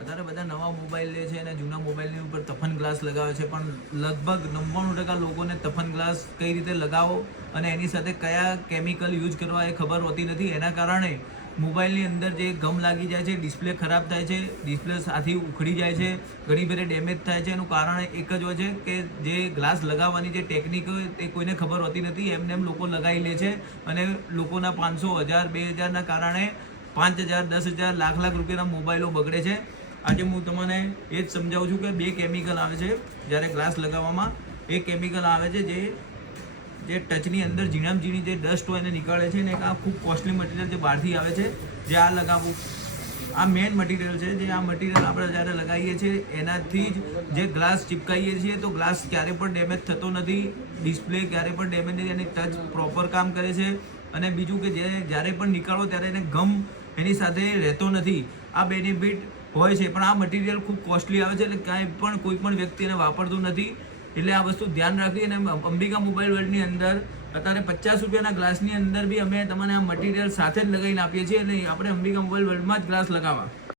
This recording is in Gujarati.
અત્યારે બધા નવા મોબાઈલ લે છે અને જૂના મોબાઈલની ઉપર તફન ગ્લાસ લગાવે છે, પણ લગભગ 99% લોકોને તફન ગ્લાસ કઈ રીતે લગાવો અને એની સાથે કયા કેમિકલ યુઝ કરવા એ ખબર હોતી નથી. એના કારણે મોબાઈલની અંદર જે ગમ લાગી જાય છે, ડિસ્પ્લે ખરાબ થાય છે, ડિસ્પ્લે સાથે ઉખડી જાય છે, ઘણી બધી ડેમેજ થાય છે. એનું કારણ એક જ હોય છે કે જે ગ્લાસ લગાવવાની જે ટેકનિક હોય તે કોઈને ખબર હોતી નથી. એમને એમ લોકો લગાવી લે છે અને લોકોના 500, 1000, 2000ના કારણે 5000, 10,000, લાખ રૂપિયાના મોબાઈલો બગડે છે. આજે હું તમને એ જ સમજાવું છું કે 2 કેમિકલ આવે છે જ્યારે ગ્લાસ લગાવવામાં. એક કેમિકલ આવે છે જે ટચની અંદર ઝીણામાં ઝીણી જે ડસ્ટ હોય એને નીકળે છે, ને આ ખૂબ કોસ્ટલી મટીરિયલ જે બહારથી આવે છે, જે આ લગાવવું આ મેઇન મટીરિયલ છે. જે આ મટીરિયલ આપણે જ્યારે લગાવીએ છીએ એનાથી જ જે ગ્લાસ ચિપકાઈએ છીએ તો ગ્લાસ ક્યારે પણ ડેમેજ થતો નથી, ડિસ્પ્લે ક્યારે પણ ડેમેજ નથી, એની ટચ પ્રોપર કામ કરે છે. અને બીજું કે જ્યારે પણ નીકાળો ત્યારે એને ગમ એની સાથે રહેતો નથી. આ બેનિફિટ હોય છે, પણ આ મટીરિયલ ખૂબ કોસ્ટલી આવે છે, એટલે કાંઈ પણ કોઈ પણ વ્યક્તિ એને વાપરતું નથી. એટલે આ વસ્તુ ધ્યાન રાખવી. અને અંબિકા મોબાઈલ વર્લ્ડની અંદર અત્યારે 50 રૂપિયાના ગ્લાસની અંદર બી અમે તમને આ મટીરિયલ સાથે જ લગાવીને આપીએ છીએ. એટલે આપણે અંબિકા મોબાઈલ વર્લ્ડમાં જ ગ્લાસ લગાવવા.